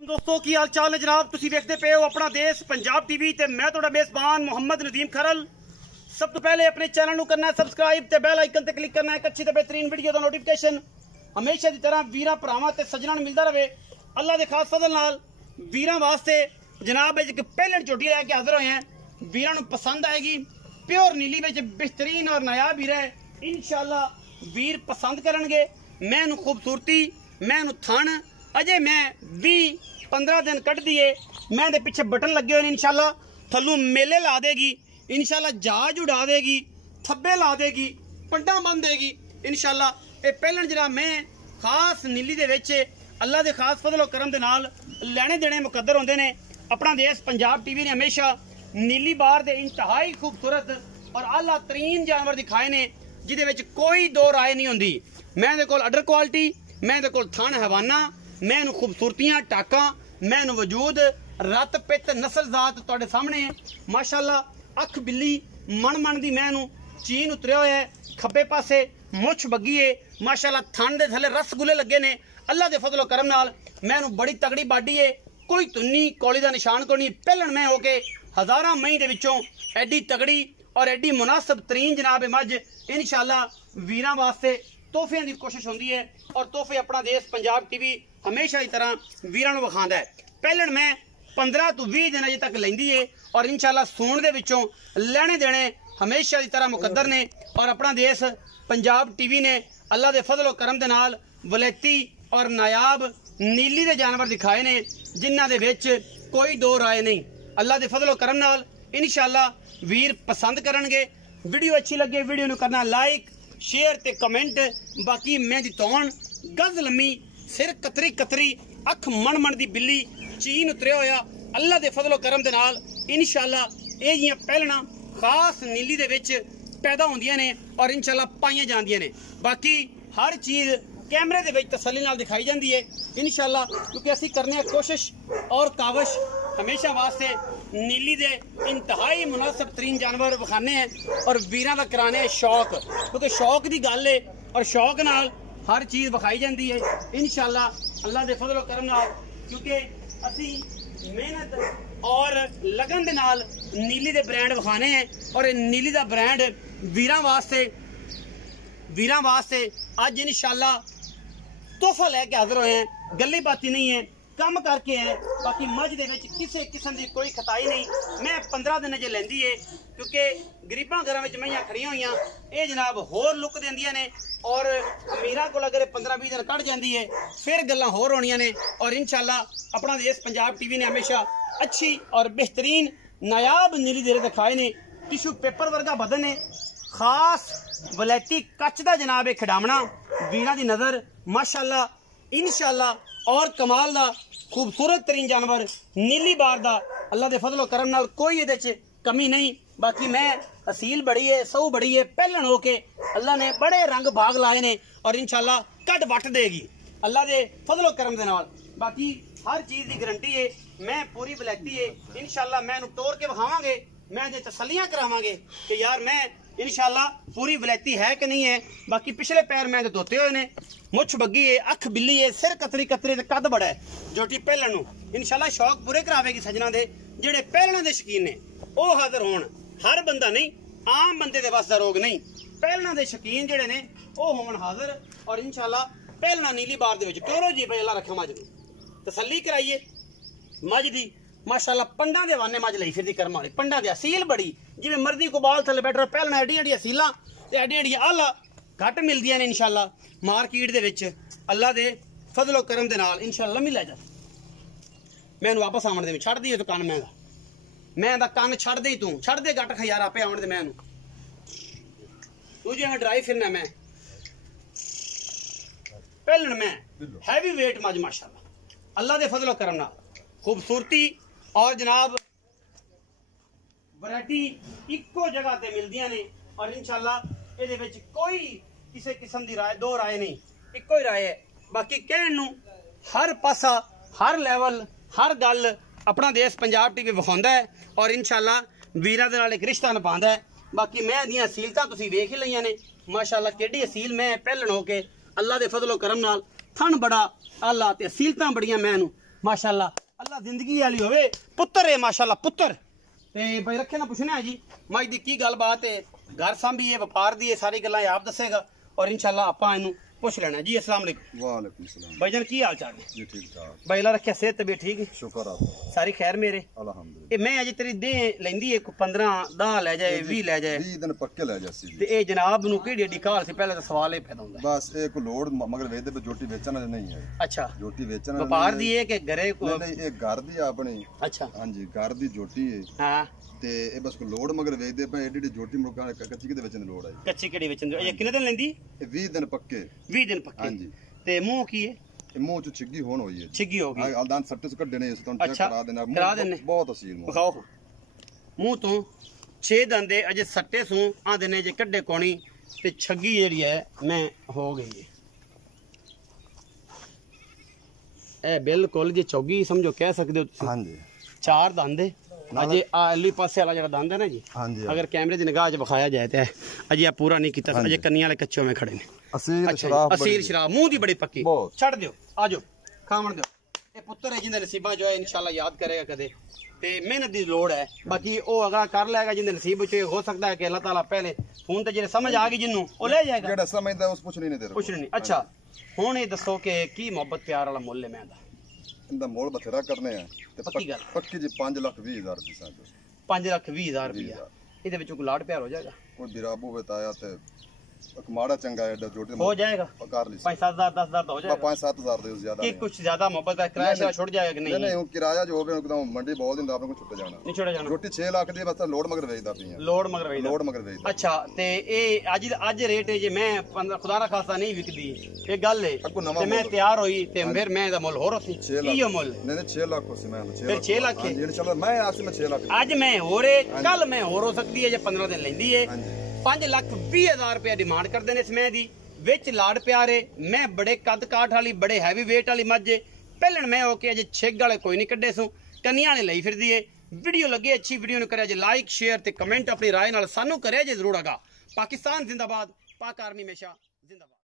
दोस्तों की हाल चाल है जनाब, तुसी देखते पे हो अपना देश पंजाब टीवी ते मैं तुहाडा मेजबान मोहम्मद नदीम खरल। सब तो पहले अपने चैनल नू करना है सबसक्राइब ते बेल आइकन ते क्लिक करना है। एक अच्छी ते बेहतरीन वीडियो दा नोटिफिकेशन हमेशा की तरह वीरां भरावां ते सज्जणां नू मिलदा रहे। अल्लाह दे खास फजल नाल वीरां वास्ते जनाब एक पहलन चोटी लैके हाजिर होए हैं। वीरां नू पसंद आएगी, प्योर नीली विच बेहतरीन और नायाब हीरा है। इंशाअल्लाह वीर पसंद करनगे। मैं नू खूबसूरती, मैं नू थण अजे मैं 20-15 दिन कट दिए। मैं दे पिछे बटन लगे हुए इंशाल्लाह थल्लू मेले ला देगी, इंशाल्लाह जहाज उड़ा देगी, थब्बे ला देगी, पंडा बन देगी इंशाल्लाह। ये पहलन जरा मैं खास नीली दे विच अल्लाह दे खास फजलो करम दे नाल लेने देने मुकद्दर होंदे ने। अपना देश पंजाब टीवी ने हमेशा नीली बार दे इंतहाई खूबसूरत और आला तरीन जानवर दिखाए ने जिदे विच कोई दो राय नहीं होंदी। मैं दे कोल अडर क्वालिटी, मैं दे कोल थण हवाना, मैं खूबसूरतियां टाका, मैं वजूद रत पित नस्ल जात तुहाडे सामने है। माशाअल्लाह अख बिल्ली मन मन दी मैं चीन उतरिया होया है, खब्बे पासे मुछ बग्गी है। माशाअल्लाह थन दे थले रसगुल्ले लगे ने। अल्लाह दे फजलो करम नाल मैं बड़ी तगड़ी बाडी है, कोई तुन्नी कौली दा निशान कोई नहीं। पहलन मैं होके हजारां मई दे विचों एडी तगड़ी और एडी मुनासिब तरीन जनाब मज इंशाअल्लाह वीरां वास्ते तोहफियां दी कोशिश होंदी है। और तोहफे अपना देश पंजाब टीवी हमेशा की तरह वीरां नूं विखांदा है। पहलन मैं 15 तो 20 दिन अजे तक लैंदी है और इंशाअल्लाह सूण दे विचों लेने देने हमेशा की तरह मुकद्दर ने। और अपना देश पंजाब टीवी ने अल्लाह दे फजलो करम दे नाल वलैती और नायाब नीली दे जानवर दिखाए ने जिन्हां दे विच कोई दो राय नहीं। अल्लाह दे फजलो करम नाल इंशाअल्लाह वीर पसंद करनगे। वीडियो अच्छी लगे वीडियो नूं करना लाइक शेयर ते कमेंट। बाकी मैं दी तौण गज लम्मी, सिर कतरी कतरी, अख मन मन दी बिल्ली, चीन उतरिया होया। अल्लाह दे फजलो करम दे नाल इंशाअल्लाह ये जियां पहलना खास नीली दे विच पैदा होंदियां ने और इंशाअल्लाह पाईयां जांदियां ने। बाकी हर चीज़ कैमरे दे विच तसल्ली नाल दिखाई जाती है इंशाअल्लाह, क्योंकि असीं करने कोशिश और काविश हमेशा वास्ते नीली दे इंतहाई मुनासिब तरीन जानवर विखाने हैं और वीरां दा कराने है शौक, क्योंकि शौक दी गल है और शौक नाल हर चीज़ विखाई जाती है इंशाअल्लाह अल्लाह दे फजलो करम नाल। क्योंकि असीं मेहनत और लगन दे नाल नीली दे ब्रांड विखाने हैं और नीली दा ब्रांड वीरां वास्ते अज इंशाअल्लाह तोहफा लैके हाजिर होए हैं। गल्ली बाती नहीं है, कम करके है। बाकी मज दे विच किसी किस्म की कोई खताई नहीं। मैं 15 दिन जे लैंदी है क्योंकि गरीबां घरां विच मईयां खड़ियां होईयां ये जनाब होर लुक देंदियां ने और अमीरां कोल अगर 15-20 दिन कट जाती है फिर गल्लां होर होणियां ने। और इंशाअल्लाह अपना देश पंजाब टीवी ने हमेशा अच्छी और बेहतरीन नायाब नीली देरे दिखाए ने। टिशू पेपर वर्गा बदन है, खास वलैती कच दा जनाब है खिडावना। वीरां दी नज़र माशाअल्लाह इंशाअल्लाह और कमाल दा खूबसूरत तरीन जानवर नीली बार दा अल्लाह दे फजलो करम नाल कोई इहदे च कमी नहीं। बाकी मैं असील बड़ी है, सऊ बड़ी है, पहलन होके अल्लाह ने बड़े रंग भाग लाए ने और इंशाअल्लाह कट वट देगी अल्लाह दे फजलो करम दे नाल। बाकी हर चीज़ की गारंटी है, मैं पूरी वलैती है इंशाअल्लाह। मैं तोड़ के विखावांगे, मैं तसल्लियां करावांगे कि यार मैं इंशाअल्लाह पूरी वलैती है कि नहीं है। बाकी पिछले पैर मैं धोते हुए ने, मुछ बग्गी है, अख बिल्ली है, सिर कतरी कतरी ते कद बड़ा है। जोटी पहलन नूं इंशाअल्लाह शौक पूरे करावेगी सजना दे जेड़े पहलना दे शकीन ने वो हाजिर होण। हर बंदा नहीं, आम बंदे दे बस दा रोग नहीं, पहलना दे शकीन जेड़े ने वो होवन हाजिर। और इंशाअल्लाह पहलना नीली बार दे विच टोरो जी भाई अल्लाह रखा मज दी तसल्ली कराइए मज दी। माशाअल्लाह पंडा दे वाने मज लई फिरदी करम वाली, पंडा दे असील बड़ी जिवें मर्दी को बाल थले बैठ पहलना एडी एडी असीलां ते एडी एडी आला घट मिलदियां ने इंशाअल्लाह मार्केट दे विच अल्लाह दे फजलो करम दे नाल इंशाअल्लाह मिल जा। मैं वापस आवन दे छड़ दी तो कन मैं दा कन छड़ दे तू छड़ दे गट खयारा पे आवन दे मैं तू जिवें ड्राई फिरना मैं पहलन मैं हैवी वेट मज माशाअल्लाह अल्लाह दे फजलो करम नाल खूबसूरती और जनाब वैरायटी इको जगह ते मिलदियां ने। और इंशाअल्लाह इहदे विच कोई किसी किस्म की राय दो राय नहीं, इको ही राय है। बाकी कहण नूं हर पासा हर लैवल हर गल अपना देश पंजाब टीवी विखाउंदा है और इंशाअल्लाह वीरां दे नाल एक रिश्ता निभांदा है। बाकी मैं दियां असीलतां तुसीं वेख ही लईआं ने माशाअल्लाह केडी असील मैं पहलन होके अल्लाह दे फजलो करम नाल थन बड़ा आला ते असीलतां बड़ियां मैं माशाल्लाह अल्लाह जिंदगी वाली होवे पुत्र है माशाल्लाह पुत्र ते भाई रखे ना पुछना है जी मज दी की गलबात है घर सांभी है व्यापार दी है सारी गल्लां आप दसेगा और इंशाल्लाह आपां इनू पुछ लेना जी। अस्सलाम वालेकुम। वालेकुम सलाम भाईजान की हाल चाल है जी? ठीक ठाक भाई अल्लाह रखे सेहत तबीयत ठीक है शुक्र आपका सारी खैर मेरे अल्हम्दुलिल्लाह। ये मैं अज तेरी दे लेंदी है 15 10 ले जाए 20 ले जाए 20 दिन पक्के ले जासी ते ए जनाब नु केड़ी एडी काल सी पहले तो सवाल ही पैदा हुंदा बस एक लोड मगर वेदे पे जोटी बेचण वाले नहीं है। अच्छा जोटी बेचण वाले व्यापार दी है कि घरे को नहीं एक घर दी अपनी। अच्छा हां जी घर दी जोटी है हां ते ए बस को लोड मगर वेदे पे एडी एडी जोटी मुका कच्ची के बेचण लोड है। कच्ची केड़ी बेचन ये कितने दिन लेंदी? ए 20 दिन पक्के 20 दिन पक्के। हां जी ते मुंह की है? ए मुंह च छिग्गी होन होई है। छिग्गी होगी। हां अलदान सट्टे से कड्डे ने इस तो चेक अच्छा, करा देना करा देने। बहुत असील मुंह दिखाओ मुंह तो 6 दंदे अजे सट्टे सू आंदे ने जे कड्डे कोणी ते छग्गी जेड़ी है मैं हो गई है ए बिल्कुल जी चौगी समझो कह सकदे हो तुसीं। हां जी 4 दंद अजे आली पासे वाला जरा दंद है ना जी हां जी अगर कैमरे की निगाह च विखाया जाए तो अजे आ पूरा नहीं किया अजे कन्नी वाले कच्चे में खड़े ने। असील अच्छा शराब असील शराब मुंह दी बड़ी पक्की बहुत। छड़ दियो आ जाओ खावण दियो ये पुत्र है जिंदे नसीबा जो है इंशाल्लाह याद करेगा कदे ते मेहनत दी लोड़ है बाकी ओ अगला कर लेगा जिंदे नसीब च हो सकता है कि अल्लाह ताला पहले फोन ते जेरे समझ आ गई जिन्नू ओ ले जाएगा जेड़ा समझदा उस पुछ नहीं दे कुछ नहीं। अच्छा हुण ये दसो कि की मोहब्बत प्यार वाला मुੱਲ है मैं दा इंदा मोल बथेरा करने हैं ते पक्की गल। पक्की जी 5,20,000 दी साडे 5,20,000 रुपया ਇਹਦੇ ਵਿੱਚ ਕੋਈ ਲਾੜ ਪਿਆਰ ਹੋ ਜਾਏਗਾ कोई बिराबू बताया ते माड़ा चंगा एडा जोटी हो जाएगा पकार ली 5-7,000 10,000 तो हो जाएगा 5-7,000 दे ज्यादा कि नहीं। कुछ ज्यादा मोहब्बत है किराया शरा छुट जाएगा कि नहीं नहीं? नहीं वो किराया जो होवे एकदम मंडी बोल दिंदा आपने को छुट जाना नहीं छोड़ा जाना जोटी 6 लाख दी बस लोड मगर वेचदा पई है लोड मगर वही लोड मगर वेचदा अच्छा ते ਇਹ ਅੱਜ ਰੇਟ ਹੈ ਜੇ ਮੈਂ ਖੁਦਾ ਨਾ ਖਾਸਾ ਨਹੀਂ ਵਿਕਦੀ ਇਹ ਗੱਲ ਹੈ ਅੱਗੋਂ ਨਵਾਂ ਤੇ ਮੈਂ ਮੁੱਲ। ਤਿਆਰ ਹੋਈ ਤੇ ਫਿਰ ਮੈਂ ਇਹਦਾ ਮੁੱਲ ਹੋਰ ਸੀ 6 लाख ਕੀ ਉਹ ਮੁੱਲ नहीं नहीं 6 लाख हो सी मैं फिर 6 लाख है। इंशाल्लाह मैं आपसे मैं 6 लाख ਅੱਜ ਮੈਂ ਹੋ ਰੇ ਕੱਲ ਮੈਂ ਹੋਰ ਹੋ ਸਕਦੀ ਹੈ ਜੇ 15 ਦਿਨ ਲੈਂਦੀ ਹੈ हां जी 5,20,000 ਰੁਪਏ ਡਿਮਾਂਡ ਕਰਦੇ ਨੇ ਇਸ ਮੈਂ ਦੀ ਵਿੱਚ ਲਾੜ ਪਿਆਰੇ ਮੈਂ ਬੜੇ ਕੱਦ ਕਾਠ ਵਾਲੀ ਬੜੇ ਹੈਵੀ weight ਵਾਲੀ ਮੱਝ ਪਹਿਲਣ ਮੈਂ ਹੋ ਕੇ ਅਜੇ ਛਿੱਗ ਵਾਲੇ ਕੋਈ ਨਹੀਂ ਕੱਢੇ ਸੂ ਕੰਨੀਆਂ ਨੇ ਲਈ ਫਿਰਦੀ ਏ ਵੀਡੀਓ ਲੱਗੇ ਅੱਛੀ ਵੀਡੀਓ ਨੂੰ ਕਰਿਆ ਜੇ ਲਾਈਕ ਸ਼ੇਅਰ ਤੇ ਕਮੈਂਟ ਆਪਣੀ ਰਾਏ ਨਾਲ ਸਾਨੂੰ ਕਰਿਆ ਜੇ ਜ਼ਰੂਰ ਆਗਾ ਪਾਕਿਸਤਾਨ ਜ਼ਿੰਦਾਬਾਦ ਪਾਕ ਆਰਮੀ ਹਮੇਸ਼ਾ ਜ਼ਿੰਦਾਬਾਦ।